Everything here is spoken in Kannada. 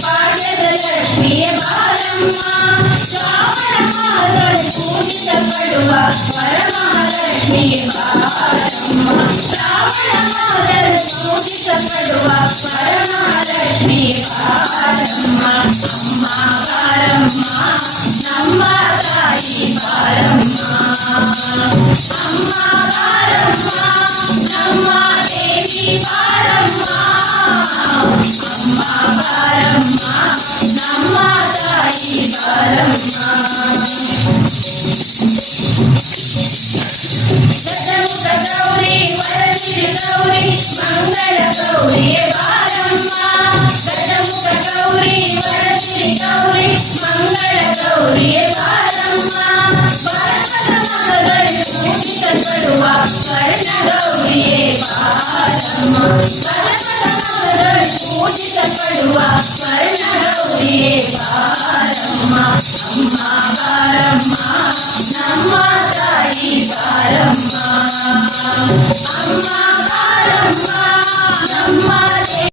ಭಾಗ್ಯದ ಲಕ್ಷ್ಮಿಯ ಬಾರಮ್ಮ ಶ್ರಾವಣ ಮಾಸದಲ್ಲಿ ಪೂಜಿಸಲ್ಪಡುವ ವರಮಹಾಲಕ್ಷ್ಮಿಯ ಬಾರಮ್ಮ ಶ್ರಾವಣ ಮಾಸದಲ್ಲಿ ಪೂಜಿಸಲ್ಪಡುವ ವರಮಹಾಲಕ್ಷ್ಮಿಯ ಬಾರಮ್ಮ ಅಮ್ಮ ಬಾರಮ್ಮ ನಮ್ಮ ತಾಯಿ ಬಾರಮ್ಮ ಅಮ್ಮ ಬಾರಮ್ಮ ನಮ್ಮ ದೇವಿ ಬಾರಮ್ಮ ಅಮ್ಮ ಬಾರಮ್ಮ ನಮ್ಮ ತಾಯಿ ಬಾರಮ್ಮ ಗಜಮುಖ ಗೌರಿ ವರಸಿರಿ ಗೌರಿ ಮಂಗಳ ಗೌರಿಯೇ ಬಾರಮ್ಮ ಗಜಮುಖ ಗೌರಿ ವರಸಿರಿ ಗೌರಿ ಮಂಗಳ ಗೌರಿಯೇ ಬಾರಮ್ಮ ಬರಹದ ಮಗಗಳಿಗೆ ಪೂಜಿಸಲ್ಪಡುವ ಸ್ವರ್ಣ ಗೌರಿಯೇ ಬಾರಮ್ಮ ಬರಹದ ಮಗಗಳಿಗೆ ಪೂಜಿಸಲ್ಪಡುವ ಸ್ವರ್ಣ ಗೌರಿಯೇ ಬಾರಮ್ಮ ಅಮ್ಮ ಬಾರಮ್ಮ ನಮ್ಮ ತಾಯಿ ಬಾರಮ್ಮ ಅಮ್ಮ